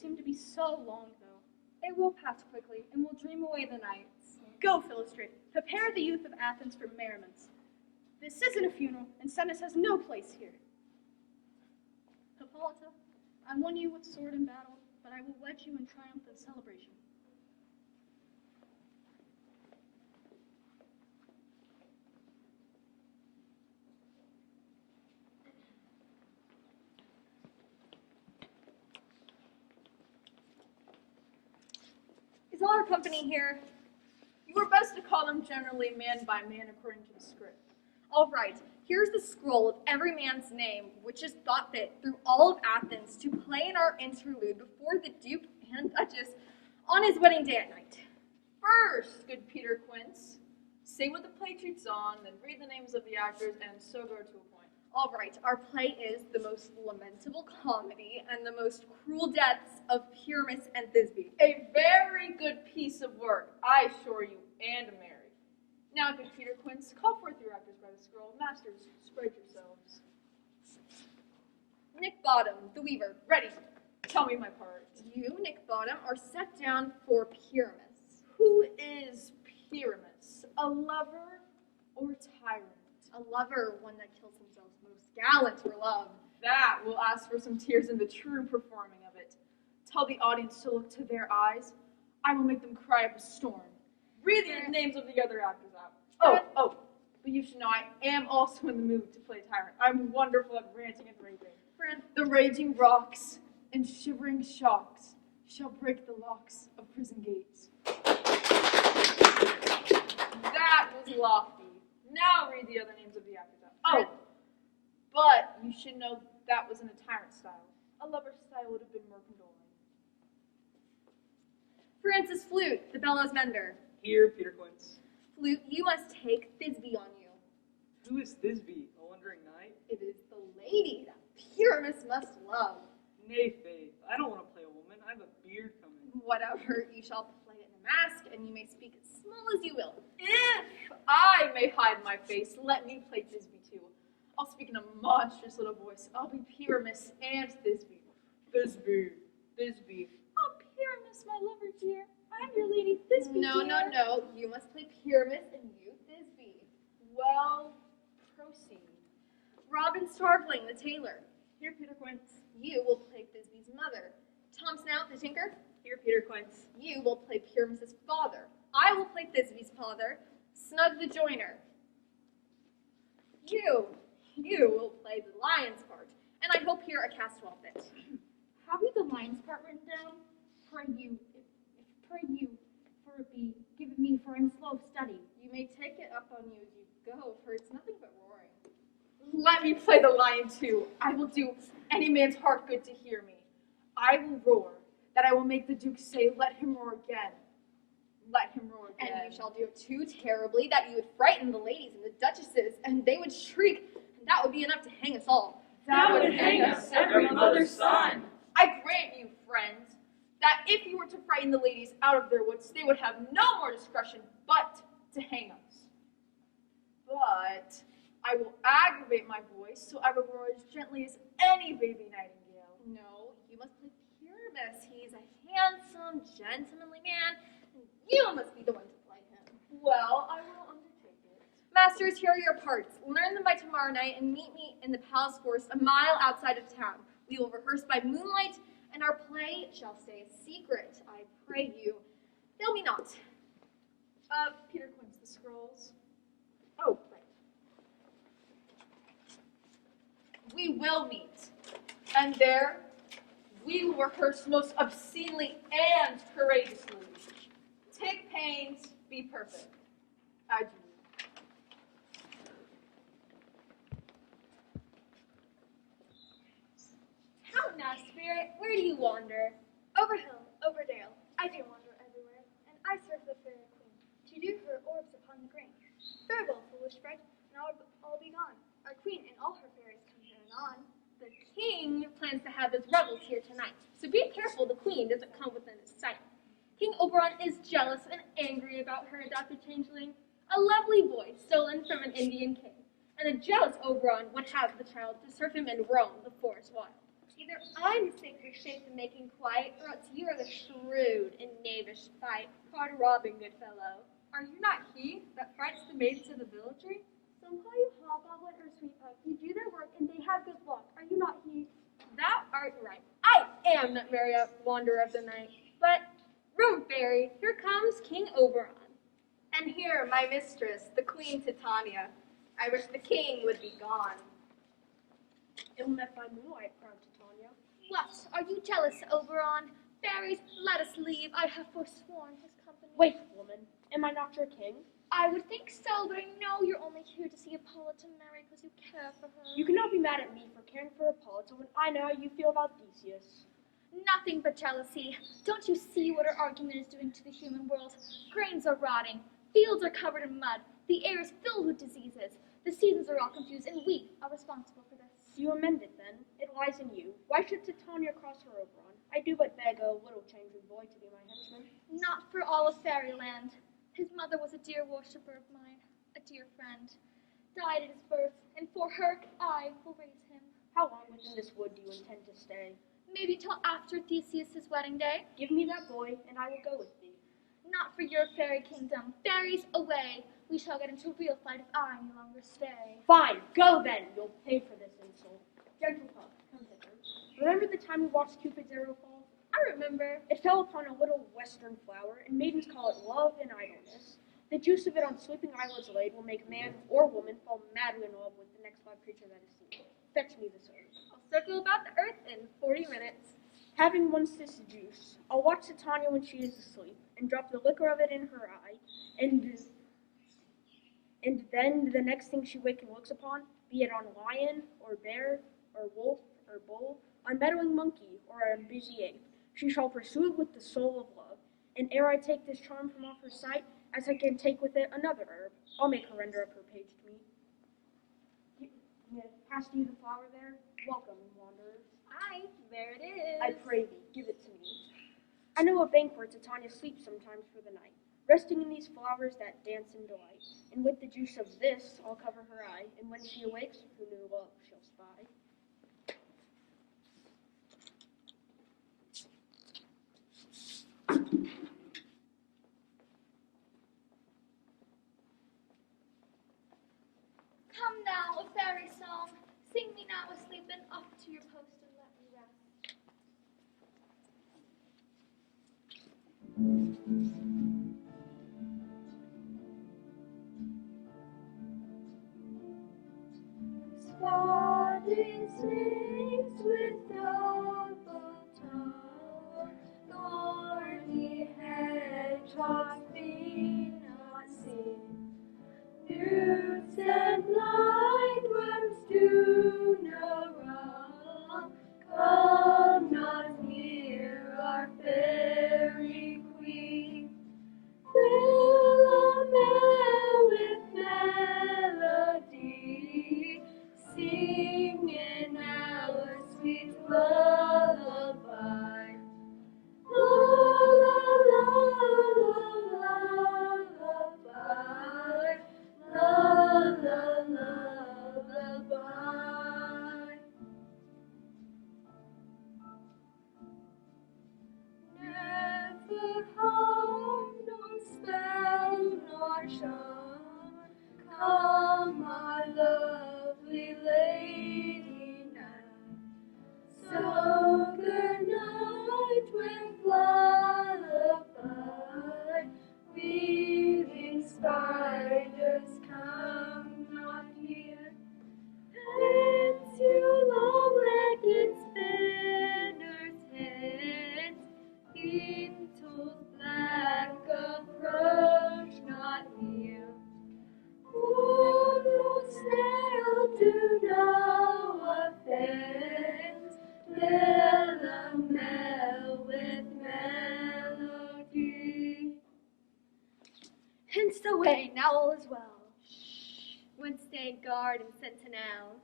seem to be so long, though. It will pass quickly, and will dream away the nights. Go, Philostrate. Prepare the youth of Athens for merriments. This isn't a funeral, and sadness has no place here. Hippolyta, I won you with sword and battle, but I will wed you in triumph and celebration. Is all our company here? You were best to call them generally man by man according to the script. All right, here's the scroll of every man's name, which is thought fit through all of Athens to play in our interlude before the Duke and Duchess on his wedding day at night. First, good Peter Quince, say what the play treats on, then read the names of the actors, and so go to a point. All right, our play is the most lamentable comedy and the most cruel deaths of Pyramus and Thisbe. A very good piece of work, I assure you, and merry. Now, good Peter Quince, call forth your actors by the scroll. Masters, spread yourselves. Nick Bottom, the weaver, ready. Tell me my part. You, Nick Bottom, are set down for Pyramus. Who is Pyramus? A lover or tyrant? A lover, one that kills himself most gallant for love. That will ask for some tears in the true performing of it. Tell the audience to look to their eyes. I will make them cry up a storm. Read the names of the other actors out. Oh, but you should know I am also in the mood to play tyrant. I'm wonderful at ranting and raving. The raging rocks and shivering shocks shall break the locks of prison gates. That was lofty. Now read the other names of the actors out. But you should know that was in a tyrant style. A lover's style would have been more condoling. Francis Flute, the bellows mender. Here, Peter Quince. Flute, you must take Thisbe on you. Who is Thisbe, a wandering knight? It is the lady that Pyramus must love. Nay, Faith, I don't want to play a woman. I have a beard coming. Whatever, you shall play in a mask, and you may speak as small as you will. If I may hide my face, let me play Thisbe too. I'll speak in a monstrous little voice. I'll be Pyramus and Thisbe. Thisbe. Oh, Pyramus, my lover dear. I'm your lady Thisbe, No. You must play Pyramus and you Thisbe. Well, proceed. Robin Starveling, the tailor. Here, Peter Quince. You will play Thisbe's mother. Tom Snout, the tinker. Here, Peter Quince. You will play Pyramus's father. I will play Thisbe's father, Snug the joiner. You will play the lion's part, and I hope here a cast-off fit. Have you the lion's part written down? Pray you, for it be given me for in slow study. You may take it up on you as you go, for it's nothing but roaring. Let me play the lion too. I will do any man's heart good to hear me. I will roar, that I will make the Duke say, let him roar again. Let him roar again. And you shall do it too terribly that you would frighten the ladies and the duchesses, and they would shriek, and that would be enough to hang us all. That would hang us, every mother's son. I grant you, friends, that if you were to frighten the ladies out of their wits, they would have no more discretion but to hang us. But I will aggravate my voice, so I will roar as gently as any baby nightingale. No, you must play Pyramus. He's a handsome, gentlemanly man, and you must be the one to play him. Well, I will undertake it. Masters, here are your parts. Learn them by tomorrow night and meet me in the palace forest a mile outside of town. We will rehearse by moonlight, and our play shall stay a secret. I pray you. Fail me not. Peter Quince, the scrolls. Oh, right. We will meet, and there we will rehearse most obscenely and courageously. Take pains, be perfect. Adieu. How now, spirit? Where do you wander? Over hill, over dale, I do wander everywhere, and I serve the fair queen, to do her orbs upon the grain. Farewell, foolish friend, and I'll be gone. Our queen and all her fairies come here anon. The king plans to have his revels here tonight, so be careful the queen doesn't come within his sight. King Oberon is jealous and angry about her adopted changeling, a lovely boy stolen from an Indian king, and a jealous Oberon would have the child to serve him in Rome, the forest wild. Either I'm the sacred shape in making quiet, or else you're the shrewd and knavish spite, hard robbing good fellow. Are you not he that frights the maidens of the villagery? Some call you hobgoblin or sweetheart. You do their work and they have good luck. Are you not he? Thou art right. I am that merry wanderer of the night. But, room fairy, here comes King Oberon. And here, my mistress, the Queen Titania. I wish the king would be gone. Ill met by moonlight, proud Titania. What? Are you jealous, Oberon? Fairies, let us leave. I have forsworn his company. Wait, woman, am I not your king? I would think so, but I know you're only here to see Apollo to marry because you care for her. You cannot be mad at me for caring for Apollo when I know how you feel about Theseus. Nothing but jealousy. Don't you see what our argument is doing to the human world? Grains are rotting. Fields are covered in mud. The air is filled with diseases. The seasons are all confused, and we are responsible for this. You amend it then. It lies in you. Why should Titania cross her Oberon? I do but beg a little changeling boy to be my henchman. Not for all of fairyland. His mother was a dear worshipper of mine, a dear friend. Died at his birth, and for her, I will raise him. How long within this wood do you intend to stay? Maybe till after Theseus' wedding day. Give me that boy, and I will go with thee. Not for your fairy kingdom. Fairies away. We shall get into a real fight if I no longer stay. Fine, go then. You'll pay for this insult. Gentle pup, come hither. Remember the time we watched Cupid's arrow fall? I remember. It fell upon a little western flower, and maidens call it love and idleness. The juice of it on sleeping eyelids laid will make man or woman fall madly in love with the next live creature that is seen. Fetch me this herb. I'll circle about the earth in 40 minutes. Having once this juice, I'll watch Titania when she is asleep, and drop the liquor of it in her eye, and then the next thing she wakes and looks upon, be it on lion, or bear, or wolf, or bull, on meddling monkey, or on busy ape, she shall pursue it with the soul of love, and ere I take this charm from off her sight, as I can take with it another herb, I'll make her render up her page to me. Pass you the flower there? Welcome, wanderers. Aye, there it is. I pray thee, give it to me. I know a bank where Titania sleeps sometimes for the night, resting in these flowers that dance in delight. And with the juice of this, I'll cover her eye, and when she awakes, who new love she'll spy. Come now, a fairy song. Sing me now asleep, and up to your post and let me rest. Spotted snakes with double tongue, thorny hedgehogs be not seen. Newts and blind worms do no wrong, come not near our fairy queen. Fill a man with melody, sing in our sweet lullaby. La la la la lullaby, la la lullaby. Never harm nor spell nor charm, come my lovely lady now. So good night with lullaby, weaving spiders come not here. Hence you long-legged spinners, hence, beetles black approach not near. Poor snail, do no offense, Lillamelle with melody. Hence away, now all is well. Shh, when stay guard and sentinel.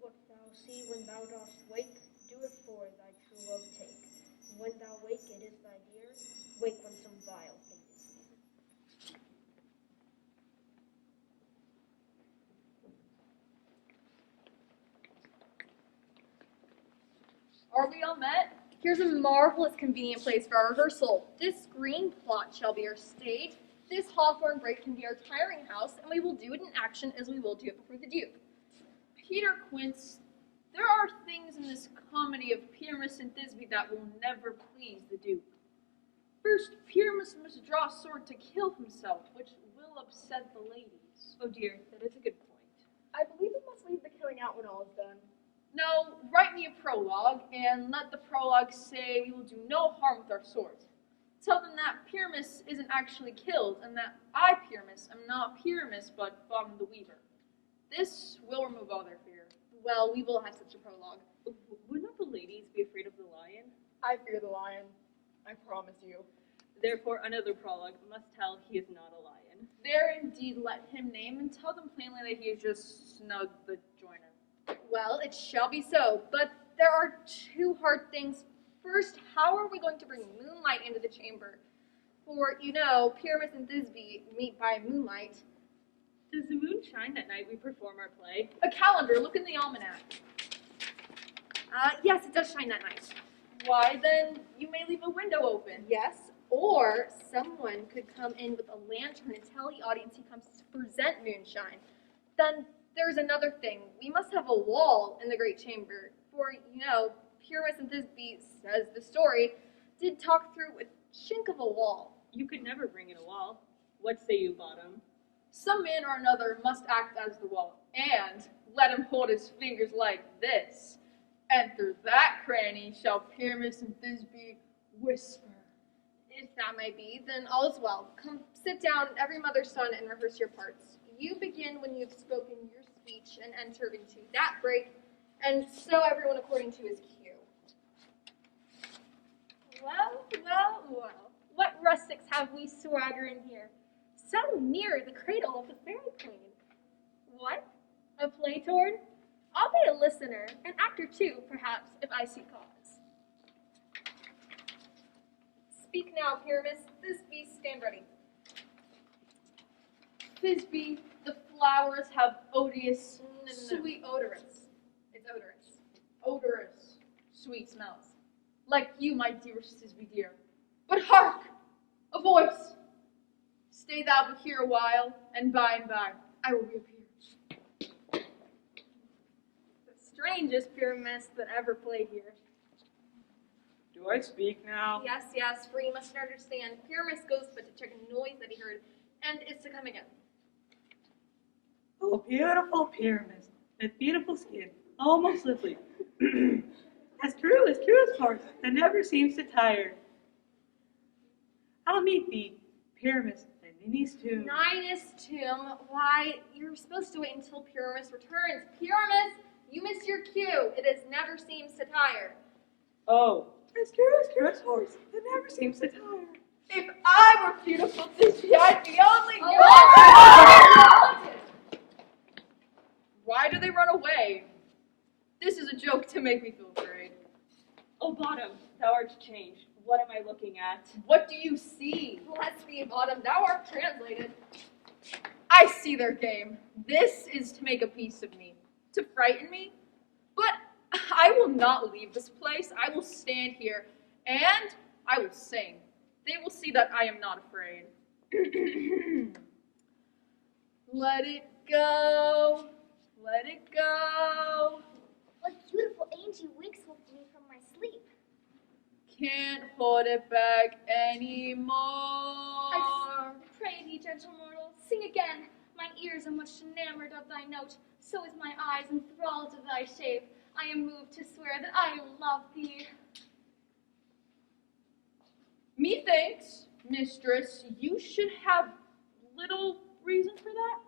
What thou see when thou dost wake, do it for thy true love take. when thou wake, it is thy dear. Wake when some vile thing is near. Are we all met? Here's a marvelous convenient place for our rehearsal. This green plot shall be our stage. This hawthorn brake can be our tiring house, and we will do it in action as we will do it before the Duke. Peter Quince, there are things in this comedy of Pyramus and Thisbe that will never please the Duke. First, Pyramus must draw a sword to kill himself, which will upset the ladies. Oh dear, that is a good point. I believe we must leave the killing out when all is done. Now, write me a prologue, and let the prologue say we will do no harm with our swords. Tell them that Pyramus isn't actually killed, and that I, Pyramus, am not Pyramus, but Bottom the Weaver. This will remove all their fear. Well, we will have such a prologue. Would not the ladies be afraid of the lion? I fear the lion. I promise you. Therefore, another prologue must tell he is not a lion. There indeed let him name, and tell them plainly that he is just Snug the Joiner. Well, it shall be so, but there are two hard things. First, how are we going to bring moonlight into the chamber? For, you know, Pyramus and Thisbe meet by moonlight. Does the moon shine that night we perform our play? A calendar, look in the almanac. Yes, it does shine that night. Why, then, you may leave a window open. Yes, or someone could come in with a lantern and tell the audience he comes to present moonshine. Then there's another thing. We must have a wall in the great chamber. For, you know, Pyramus and Thisbe, says the story, did talk through a chink of a wall. You could never bring in a wall. What say you, Bottom? Some man or another must act as the wall, and let him hold his fingers like this. And through that cranny shall Pyramus and Thisbe whisper. If that may be, then all is well. Come, sit down, every mother's son, and rehearse your parts. You begin when you have spoken your speech and enter into that break, and so everyone according to his cue. Well, well, well. What rustics have we swaggering here? So near the cradle of the fairy queen. What? A play torn? I'll be a listener, an actor too, perhaps, if I see cause. Speak now, Pyramus. Thisbe, stand ready. Thisbe, the flowers have odious, No. sweet odorous. It's odorous. Odorous, sweet smells. Like you, my dearest Thisbe dear. But hark! A voice! Stay thou but here a while, and by I will reappear. The strangest Pyramus that ever played here. Do I speak now? Yes, for you must understand. Pyramus goes but to check a noise that he heard, and is to come again. Oh, beautiful Pyramus, with beautiful skin, almost lovely. as true as horse, that never seems to tire. I'll meet thee, Pyramus, at Ninny's tomb. Ninus tomb? Why, you're supposed to wait until Pyramus returns. Pyramus, you missed your cue. It is never seems to tire. Oh, as true as horse, that never seems to tire. If I were beautiful Thisbe, I'd be only Why do they run away? This is a joke to make me feel afraid. Oh, Bottom, thou art changed. What am I looking at? What do you see? Bless thee, Bottom, thou art translated. I see their game. This is to make a piece of me, to frighten me. But I will not leave this place. I will stand here, and I will sing. They will see that I am not afraid. Let it go. Let it go. What beautiful angel wakes with me from my sleep. Can't hold it back anymore. I pray thee, gentle mortal, sing again. Mine ears are much enamored of thy note, so is my eyes enthralled of thy shape. I am moved to swear that I love thee. Methinks, mistress, you should have little reason for that.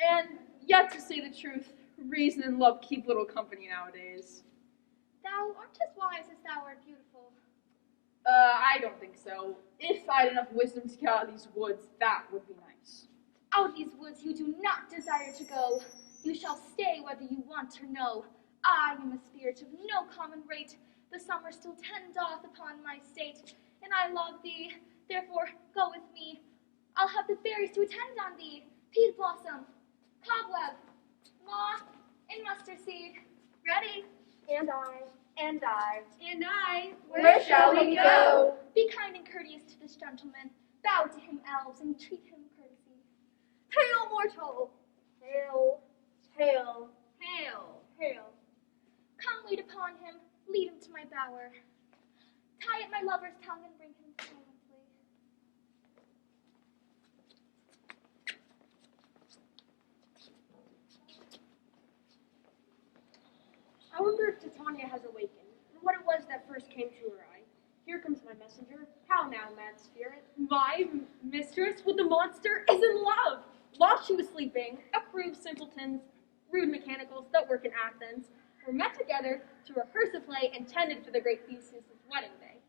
And yet, to say the truth, reason and love keep little company nowadays. Thou art as wise as thou art beautiful. I don't think so. If I had enough wisdom to get out of these woods, that would be nice. Out of these woods you do not desire to go. You shall stay whether you want or no. I am a spirit of no common rate, The summer still doth upon my state, and I love thee. Therefore, go with me. I'll have the fairies to attend on thee. Peas blossom, cobweb, moth, and mustard seed. Ready? And I. And I. And I. Where shall we go? Be kind and courteous to this gentleman. Bow to him, elves, and treat him courtesy. Hail, mortal. Hail. Hail. Hail. Hail. Come wait upon him, lead him to my bower. Tie at my lover's tongue and bring him silently. I wonder if Titania has awakened, and what it was that first came to her eye. Here comes my messenger. How now, mad spirit? My mistress with the monster is in love. While she was sleeping, a crew of simpletons, rude mechanicals that work in Athens, were met together to rehearse a play intended for the great Theseus' wedding day.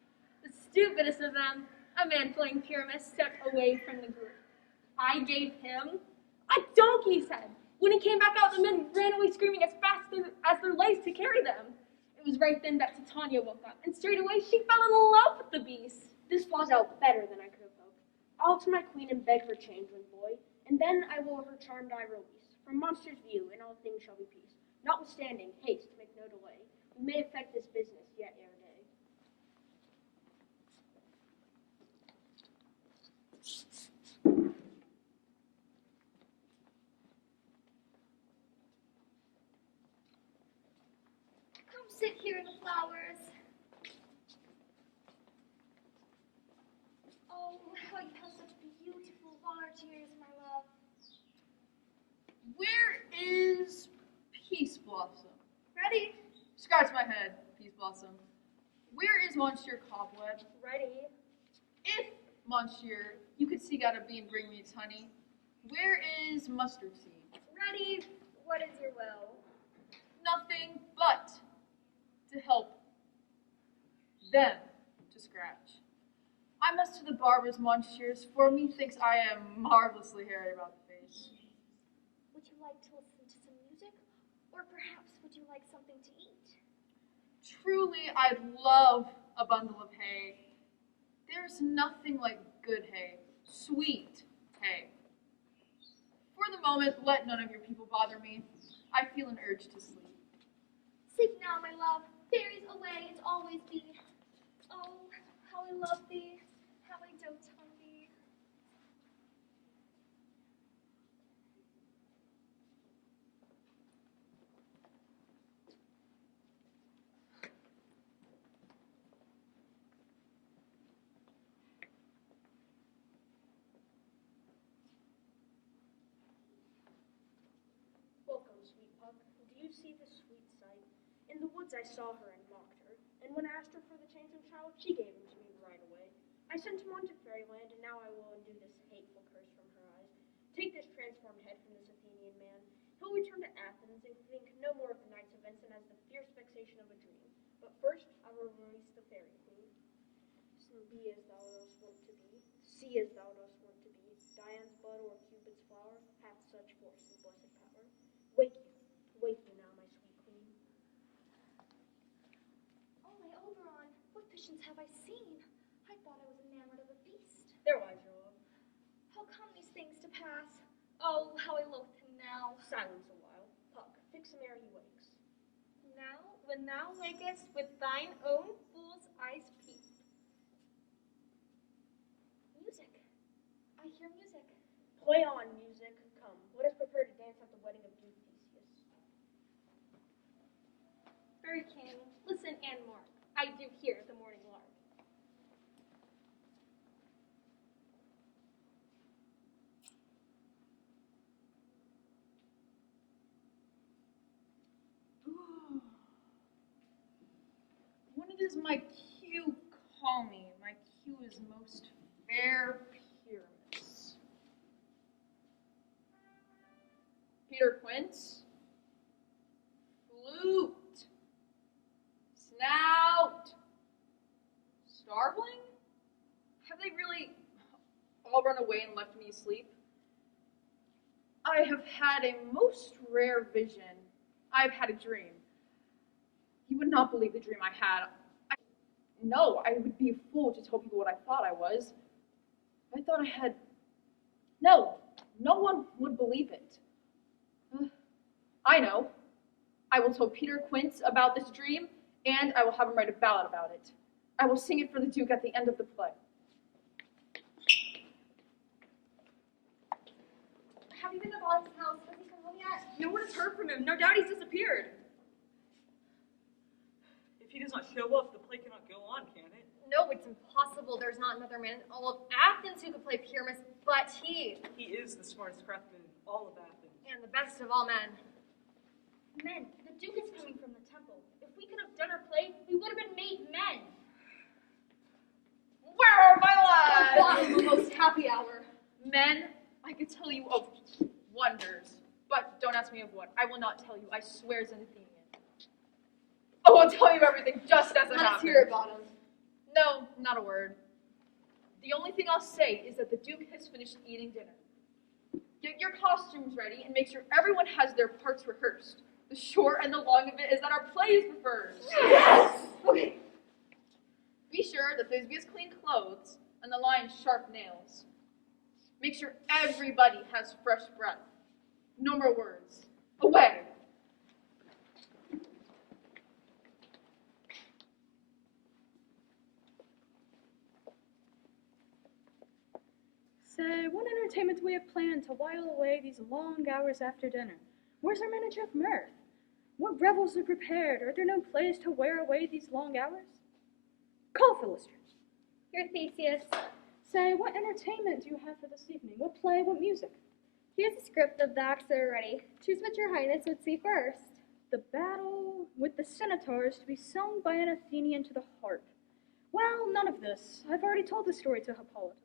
The stupidest of them, a man playing Pyramus, stepped away from the group. I gave him a donkey's head. When he came back out, the men ran away screaming as fast as their legs could carry them. It was right then that Titania woke up, and straight away she fell in love with the beast. This falls out better than I could have hoped. I'll to my queen and beg her change when boy, and then I will her charmed eye release. From monster's view, in all things shall be peace. Notwithstanding, haste, make no delay. We may effect this business yet ere day. Come sit here in the flowers. Oh, how you have such beautiful large ears, my love. Where is Peace Blossom? Ready? Scratch my head, Peace Blossom. Where is Monsieur Cobweb? Ready? If, Monsieur, you could seek out a bee and bring me its honey, where is Mustard Seed? Ready? What is your will? Nothing but to help them to scratch. I must to the barber's, Monsieurs, for methinks I am marvelously hairy about the face. Would you like to listen to some music? Or perhaps would you like something to eat? Truly, I'd love a bundle of hay. There's nothing like good hay, sweet hay. For the moment, let none of your people bother me. I feel an urge to sleep. Sleep now, my love. Fairies away as always be. Oh, how I love thee. How I dote on thee. Welcome, sweet puck. Do you see this sweet sight? In the woods I saw her and mocked her, and when I asked her for the changeling child, she gave him to me right away. I sent him on to fairyland, and now I will undo this hateful curse from her eyes. Take this transformed head from this Athenian man. He'll return to Athens and think no more of the night's events and as the fierce vexation of a dream. But first, I will release the fairy queen. So be as thou dost want to be, see as thou dost want to be. Dian's bud or Cupid's flower hath such force and blessed power. Wake you now, my sweet queen. Oh, my Oberon, what visions have I seen? I thought I was enamored of a beast. There lies your love. How come these things to pass? Oh, how I loathe him now. Silence a while. Puck, fix him ere he wakes. Now, when thou wakest with thine own fool's eyes peep. Music. I hear music. Play on, music. Come, let us prepare to dance at the wedding of Duke Theseus. Fairy king, listen and mark. I do hear the morning lark. When it is my cue, call me. My cue is most fair Pyramus. Peter Quince. Flute. Snout. Starveling? Have they really all run away and left me asleep? I have had a most rare vision. I have had a dream. You would not believe the dream I had. no, I would be a fool to tell people what I thought I was. I thought I had... No one would believe it. I know. I will tell Peter Quince about this dream, and I will have him write a ballad about it. I will sing it for the Duke at the end of the play. Have you been to Bob's house? Has he come home yet? No one has heard from him. No doubt he's disappeared. If he does not show up, the play cannot go on, can it? No, it's impossible. There's not another man in all of Athens who could play Pyramus but he. He is the smartest craftsman in all of Athens. And the best of all men. Men, the Duke is coming from the temple. If we could have done our play, we would have been made men. Where are my Oh, lads? bottom of a most happy hour. Men, I could tell you of wonders, but don't ask me of what. I will not tell you. I swear as an Athenian. Oh, I'll tell you everything just as it Let's happened. hear it, Bottom. No, not a word. The only thing I'll say is that the Duke has finished eating dinner. Get your costumes ready and make sure everyone has their parts rehearsed. The short and the long of it is that our play is preferred. Yes! Okay. Be sure that Thisbe's clean clothes and the lion sharp nails. Make sure everybody has fresh breath. No more words. Away! Say, what entertainment do we have planned to while away these long hours after dinner? Where's our manager of mirth? What revels are prepared? Are there no plays to wear away these long hours? Call Philisters. Here, Theseus. Say, what entertainment do you have for this evening? What play, what music? Here's a script of the acts that are ready. Choose what your highness would see first. The battle with the Centaurs to be sung by an Athenian to the harp. Well, none of this. I've already told the story to Hippolyta.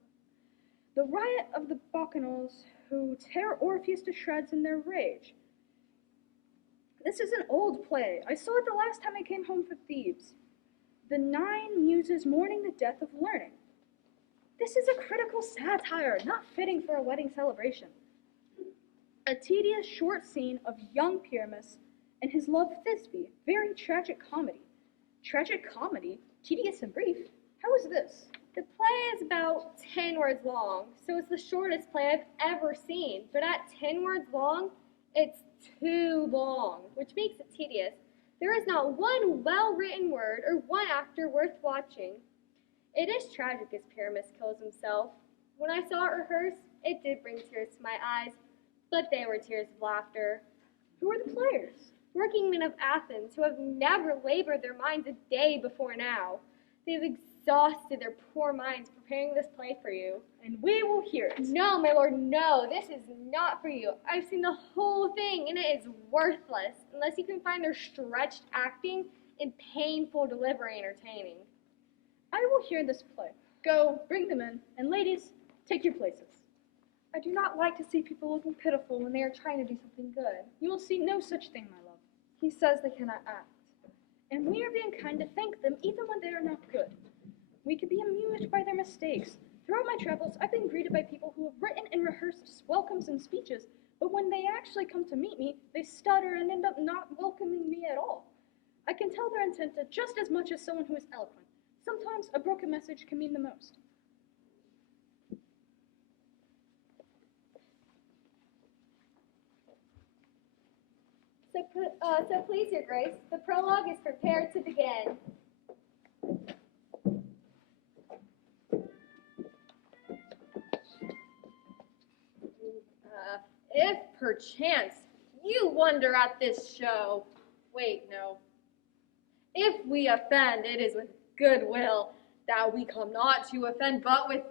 The riot of the Bacchanals who tear Orpheus to shreds in their rage. This is an old play. I saw it the last time I came home from Thebes. The 9 muses mourning the death of learning. This is a critical satire, not fitting for a wedding celebration. A tedious short scene of young Pyramus and his love Thisbe, very tragic comedy. Tragic comedy? Tedious and brief? How is this? The play is about 10 words long, so it's the shortest play I've ever seen. But at 10 words long, it's too long, which makes it tedious. There is not one well-written word or one actor worth watching. It is tragic as Pyramus kills himself. When I saw it rehearsed, it did bring tears to my eyes, but they were tears of laughter. Who are the players? Working men of Athens who have never labored their minds a day before now. They've exhausted their poor minds preparing this play for you. And we will hear it. No, my lord, no, this is not for you. I've seen the whole thing, and it is worthless, unless you can find their stretched acting and painful delivery entertaining. I will hear this play. Go, bring them in, and ladies, take your places. I do not like to see people looking pitiful when they are trying to do something good. You will see no such thing, my love. He says they cannot act. And we are being kind to thank them even when they are not good. We could be amused by their mistakes. Throughout my travels, I've been greeted by people who have written and rehearsed welcomes and speeches, but when they actually come to meet me, they stutter and end up not welcoming me at all. I can tell their intent just as much as someone who is eloquent. Sometimes a broken message can mean the most. So please, your grace, the prologue is prepared to begin. If perchance you wonder at this show, wait, no. If we offend, it is with goodwill that we come not to offend, but with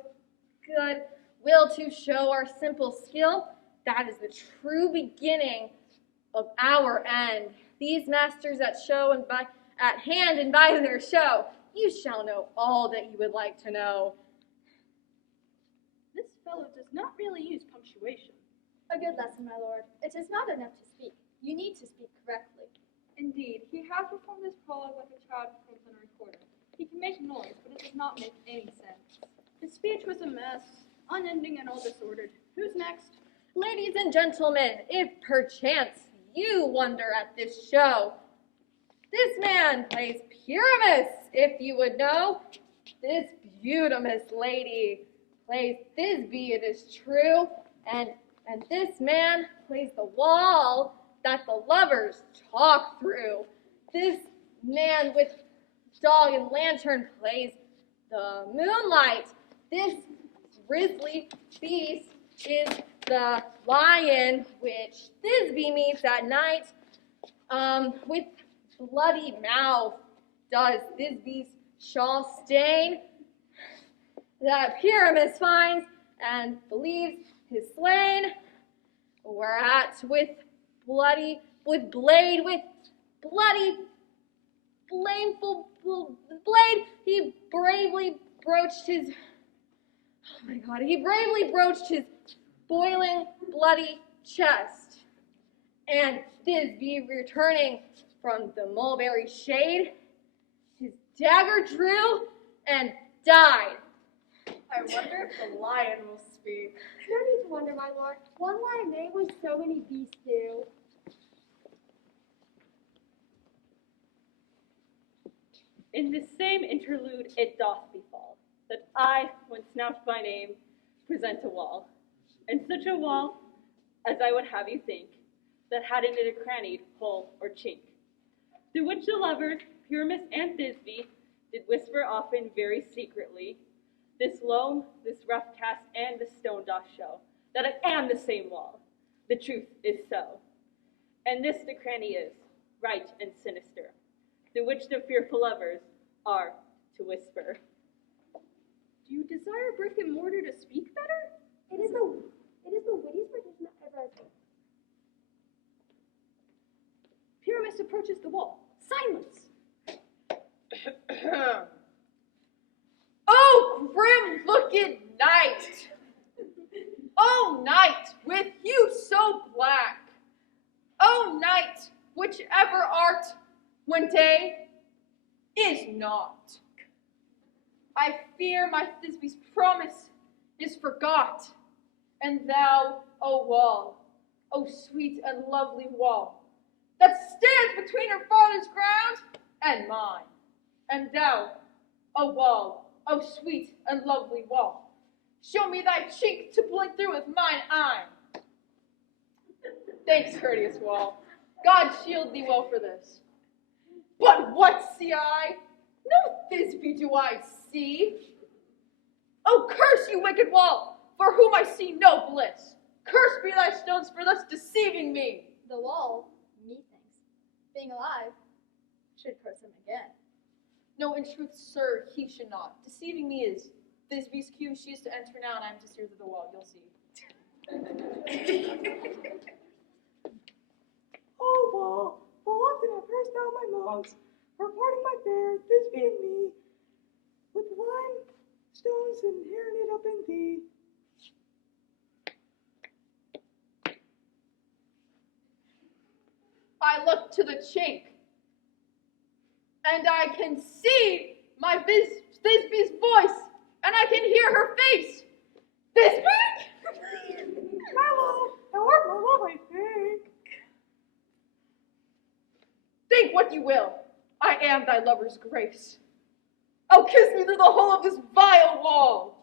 good will to show our simple skill. That is the true beginning of our end. These masters at show and by at hand and by their show, you shall know all that you would like to know. This fellow does not really use punctuation. A good lesson, my lord. It is not enough to speak. You need to speak correctly. Indeed, he has performed this prologue like a child performs on a recorder. He can make noise, but it does not make any sense. His speech was a mess, unending and all disordered. Who's next? Ladies and gentlemen, if perchance you wonder at this show, this man plays Pyramus if you would know, this beautiful lady plays Thisbe, it is true, and this man plays the wall that the lovers talk through. This man with dog and lantern plays the moonlight. This grisly beast is the lion, which Thisbe meets at night. With bloody mouth does Thisbe's shawl stain that Pyramus finds and believes is slain. Whereat with bloody blameful blade, he bravely broached his boiling bloody chest. And Thisbe, returning from the mulberry shade, his dagger drew and died. I wonder if the lion will speak. No need to wonder, my lord. One lion may what so many beasts do. In this same interlude it doth befall, that I, when snatched by name, present a wall, and such a wall as I would have you think, that had in it a crannied hole or chink, through which the lovers, Pyramus and Thisbe, did whisper often very secretly, this loam, this rough cast, and the stone doth show, that I am the same wall. The truth is so. And this the cranny is, right and sinister, through which the fearful lovers are to whisper. Do you desire brick and mortar to speak better? It is the wittiest petition that ever has been. Pyramus approaches the wall. Silence! Oh, grim-looked night! Oh, night, with hue so black! Oh, night, whichever art, when day is not. I fear my Thisbe's promise is forgot, and thou, O wall, O sweet and lovely wall, that stands between her father's ground and mine, and thou, O wall, O sweet and lovely wall, show me thy cheek to blink through with mine eye. Thanks, courteous wall. God shield thee well for this. But what see I? No Thisbe do I see. Oh, curse you, wicked wall, for whom I see no bliss. Cursed be thy stones for thus deceiving me. The wall, methinks, being alive, should curse him again. No, in truth, sir, he should not. Deceiving me is Thisbe's cue. She is to enter now, and I am to steer through the wall. You'll see. Oh, wall, often I've heard down my moans, for parting my bear, Thisbe and me, with lime stones and hearing it up in thee. I look to the chink, and I can see my Thisbe's voice, and I can hear her face. Thisbe? My love, thou art my love, I think. Think what you will. I am thy lover's grace. Oh, kiss me through the hole of this vile wall.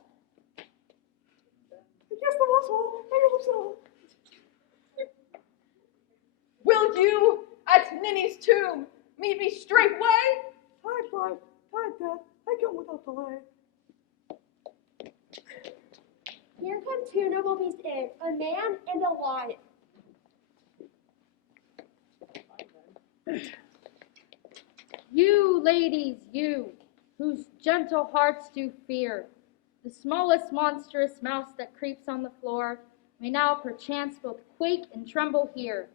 Kiss the wall's hole, and your lips and all. Will you, at Ninny's tomb, meet me straightway? Tide life, tide death, I come without delay. Here come two noble beasts in, a man and a lion. You, ladies, you, whose gentle hearts do fear, the smallest monstrous mouse that creeps on the floor, may now perchance both quake and tremble here.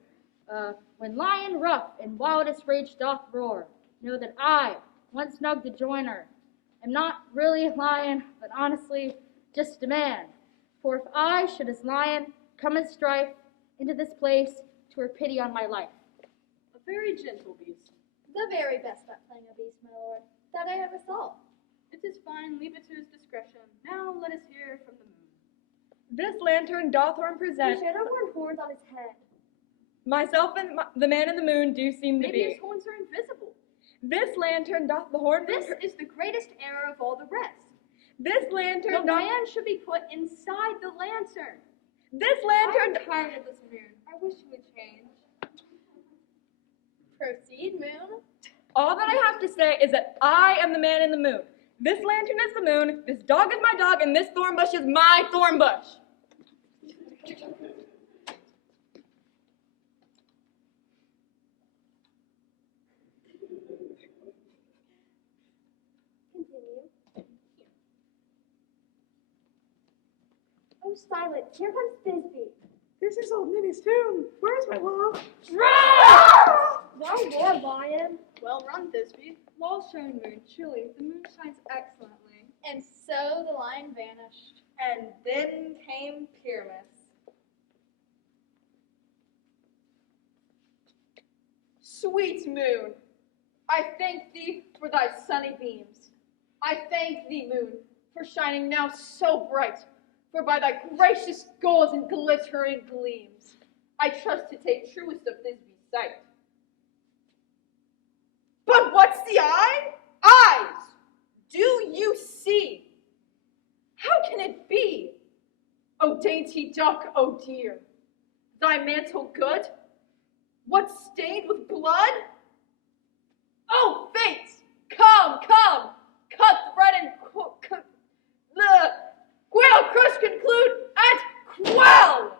When lion rough and wildest rage doth roar, know that I, once snug the joiner, am not really a lion, but honestly just a man. For if I should as lion come in strife into this place, 'twere pity on my life. A very gentle beast. The very best at playing a beast, my lord, that I ever saw. It is fine, leave it to his discretion. Now let us hear from the moon. This lantern doth He present. should have worn horns on his head. Myself and the man in the moon do seem to Maybe be. his horns are invisible. This lantern doth the horn. This is the greatest error of all the rest. This lantern The man should be put inside the lantern. This lantern. I'm tired of this moon. I wish it would change. Proceed, Moon. All that I have to say is that I am the man in the moon. This lantern is the moon, this dog is my dog, and this thorn bush is my thorn bush. Continue. Oh, silence. Here comes Thisbe. This is old Ninny's tomb. Where's my love? Well there, Lion. Well run, Thisbe. Well shown, Moon. Truly, the moon shines excellently. And so the lion vanished. And then came Pyramus. Sweet moon, I thank thee for thy sunny beams. I thank thee, moon, for shining now so bright, for by thy gracious goals and glittering gleams, I trust to take truest of Thisbe's sight. But what's the eye? Eyes! Do you see? How can it be? O dainty duck, O dear, thy mantle good? What stained with blood? Oh, fate! Come, come! Cut thread and quail, crush, conclude, and quell!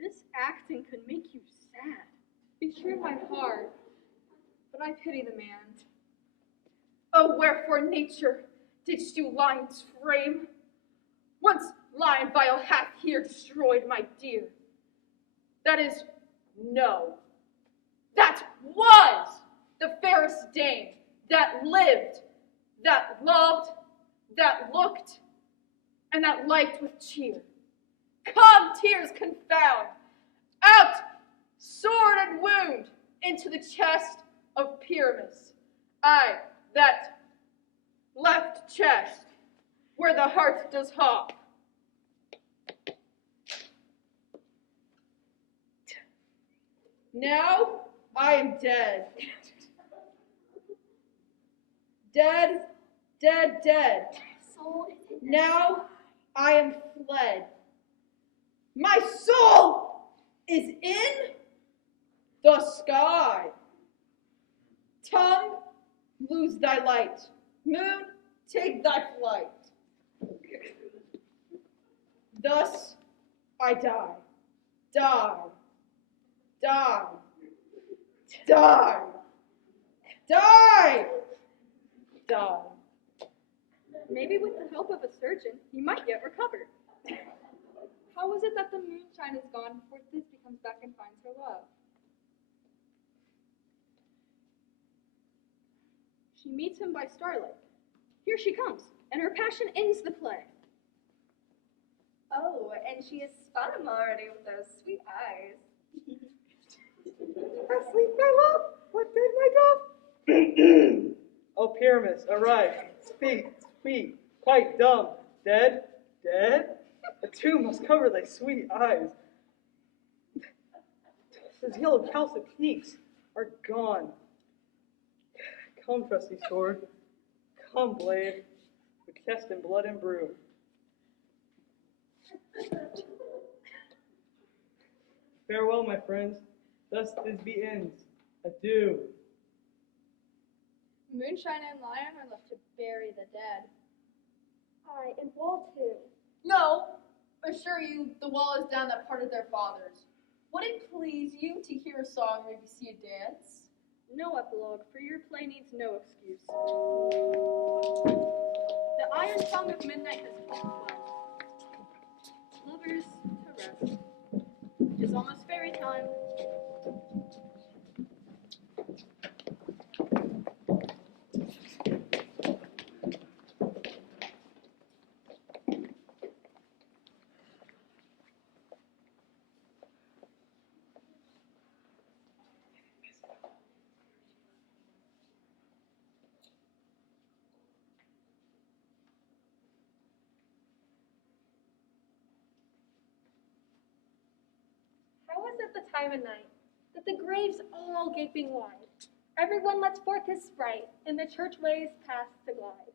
This acting could make you sad. Be true my heart, but I pity the man. Oh, wherefore nature didst you lions frame? Once lion vile hath here destroyed my dear. That is, no. That was the fairest dame that lived, that loved, that looked, and that liked with cheer. Come, tears confound, out, sword and wound, into the chest of Pyramus. Aye, that left chest, where the heart does hop. Now I am dead. Dead, dead, dead. Now I am fled. My soul is in the sky. Tongue, lose thy light. Moon, take thy flight. Thus I die, die, die, die, die, die. Maybe with the help of a surgeon, he might yet recover. How is it that the moonshine is gone before Thisbe comes back and finds her love? She meets him by starlight. Here she comes, and her passion ends the play. Oh, and she has spot him already with those sweet eyes. Asleep, my love. What did my dove? Oh, Pyramus, arise. Speak, speak. Quite dumb. Dead? Dead? A tomb must cover thy sweet eyes. Those yellow calcic peaks are gone. Come, trusty sword. Come, blade, with chest and blood and brew. Farewell, my friends. Thus Thisbe ends. Adieu. Moonshine and Lion are left to bury the dead. Aye, and Wall too. No, assure you, the wall is down that part of their fathers. Would it please you to hear a song or maybe see a dance? No epilogue, for your play needs no excuse. The iron tongue of midnight has fled. Lovers to rest. It is almost fairy time. How is it the time of night that the graves all gaping wide? Everyone lets forth his sprite, in the church ways past to glide.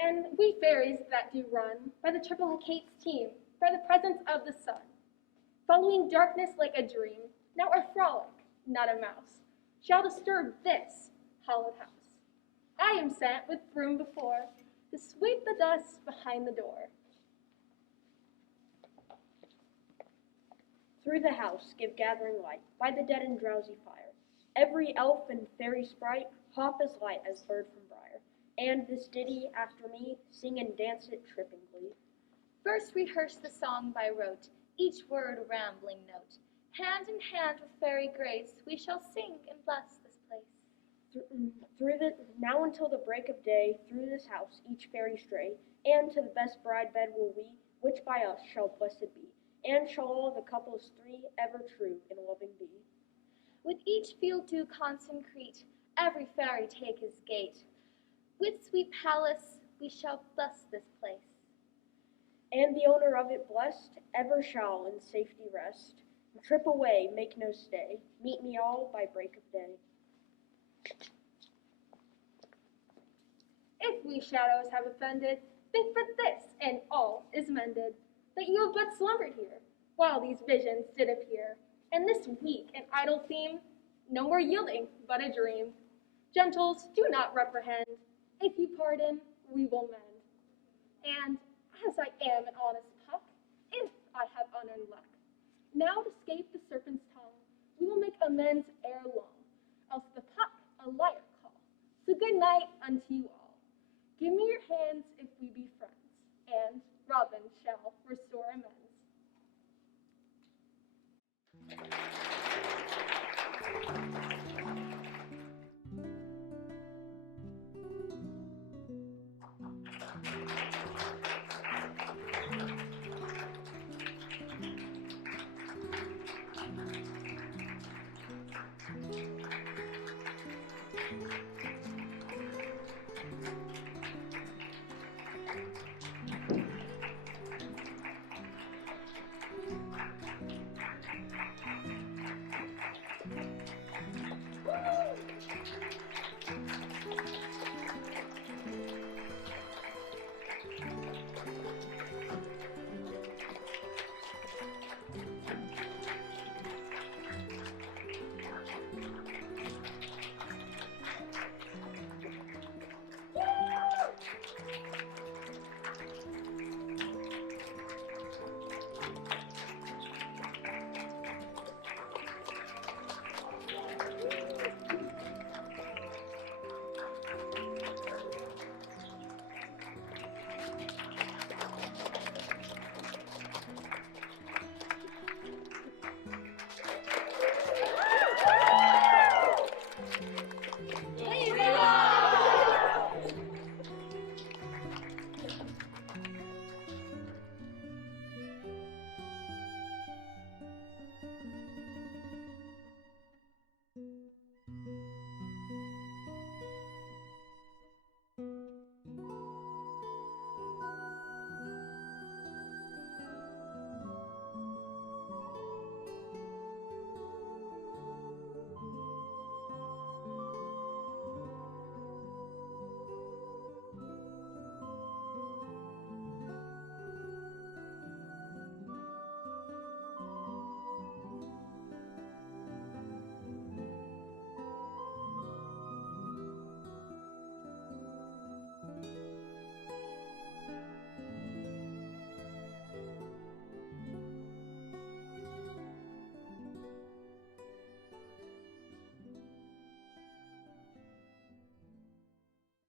And we fairies that do run, by the triple Hecate's team, by the presence of the sun, following darkness like a dream, now our frolic, not a mouse, shall disturb this hallowed house. I am sent with broom before, to sweep the dust behind the door. Through the house give gathering light, by the dead and drowsy fire. Every elf and fairy sprite hop as light as bird from briar. And this ditty after me, sing and dance it trippingly. First rehearse the song by rote, each word a rambling note. Hand in hand with fairy grace, we shall sing and bless this place. Now until the break of day, through this house each fairy stray, and to the best bride bed will we, which by us shall blessed be, and shall all the couples three ever true in loving be. With each field do consecrate, every fairy take his gate. With sweet palace we shall bless this place. And the owner of it blessed, ever shall in safety rest. Trip away, make no stay, meet me all by break of day. If we shadows have offended, think but this, and all is mended, that you have but slumbered here, while these visions did appear, and this weak and idle theme, no more yielding, but a dream. Gentles, do not reprehend, if you pardon, we will mend. And as I am an honest puck, if I have unearned luck, now to escape the serpent's tongue, we will make amends ere long, else the puck a liar call. So good night unto you all.